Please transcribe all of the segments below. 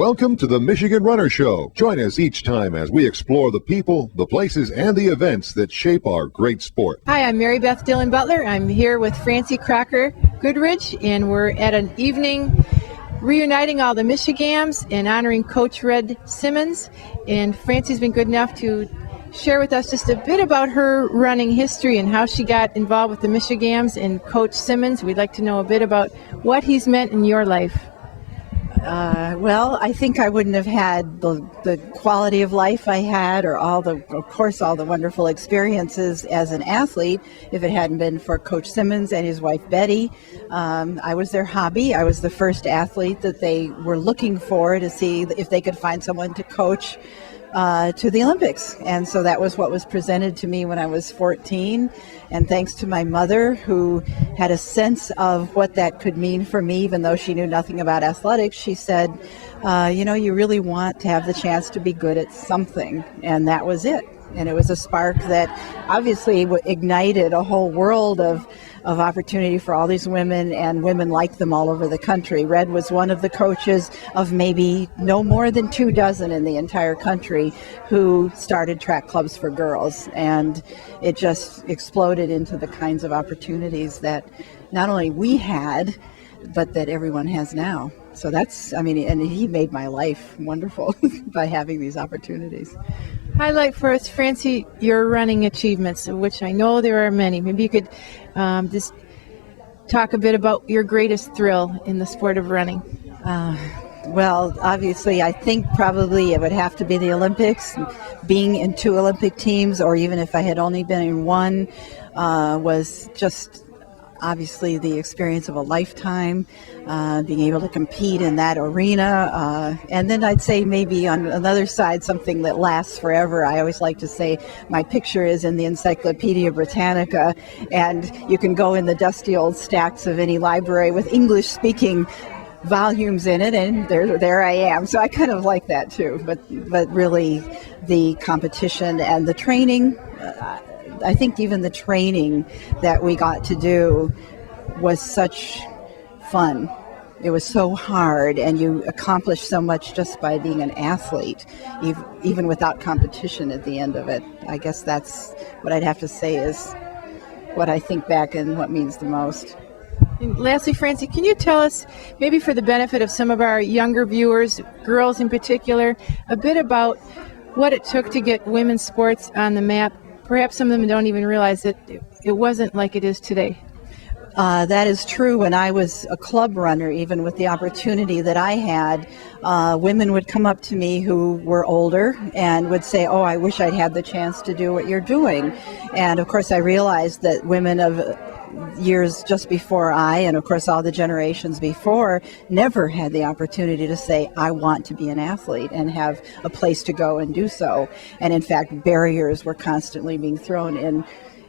Welcome to the Michigan Runner Show. Join us each time as we explore the people, the places, and the events that shape our great sport. Hi, I'm Beth Dillon Butler. I'm here with Francie Kraker Goodridge, and we're at an evening reuniting all the Michigams and honoring Coach Red Simmons. And Francie's been good enough to share with us just a bit about her running history and how she got involved with the Michigams and Coach Simmons. We'd like to know a bit about what he's meant in your life. Well, I think I wouldn't have had the quality of life I had, or all the wonderful experiences as an athlete, if it hadn't been for Coach Simmons and his wife Betty. I was their hobby. I was the first athlete that they were looking for to see if they could find someone to coach to the Olympics. And so that was what was presented to me when I was 14. And thanks to my mother, who had a sense of what that could mean for me, even though she knew nothing about athletics, she said, you really want to have the chance to be good at something. And that was it. And it was a spark that obviously ignited a whole world of opportunity for all these women and women like them all over the country. Red was one of the coaches of maybe no more than 24 in the entire country who started track clubs for girls. And it just exploded into the kinds of opportunities that not only we had, but that everyone has now. So and he made my life wonderful by having these opportunities. Highlight for us, Francie, your running achievements, of which I know there are many. Maybe you could just talk a bit about your greatest thrill in the sport of running. Well, obviously, I think probably it would have to be the Olympics. Being in 2 Olympic teams, or even if I had only been in one, was just obviously the experience of a lifetime, being able to compete in that arena. And then I'd say maybe on another side, something that lasts forever. I always like to say my picture is in the Encyclopedia Britannica, and you can go in the dusty old stacks of any library with English-speaking volumes in it, and there I am. So I kind of like that too. But really, the competition and the training, I think even the training that we got to do was such fun. It was so hard, and you accomplished so much just by being an athlete, even without competition at the end of it. I guess that's what I'd have to say is what I think back and what means the most. And lastly, Francie, can you tell us, maybe for the benefit of some of our younger viewers, girls in particular, a bit about what it took to get women's sports on the map? Perhaps some of them don't even realize that it wasn't like it is today. That is true. When I was a club runner, even with the opportunity that I had, women would come up to me who were older and would say, "Oh, I wish I'd had the chance to do what you're doing." And of course, I realized that women of years just before and of course all the generations before, never had the opportunity to say, I want to be an athlete and have a place to go and do so. And in fact, barriers were constantly being thrown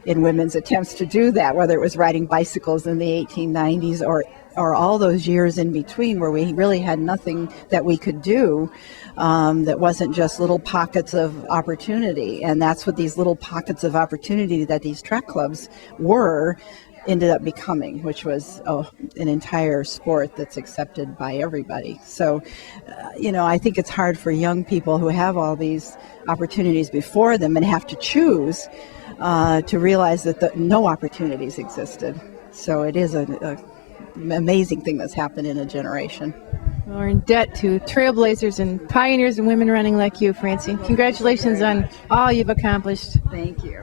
in women's attempts to do that, whether it was riding bicycles in the 1890s or all those years in between where we really had nothing that we could do that wasn't just little pockets of opportunity. And that's what these little pockets of opportunity that these track clubs ended up becoming, which was an entire sport that's accepted by everybody. So, I think it's hard for young people who have all these opportunities before them and have to choose to realize that no opportunities existed. So it is an amazing thing that's happened in a generation. We're in debt to trailblazers and pioneers and women running like you, Francie. Congratulations on all you've accomplished. Thank you.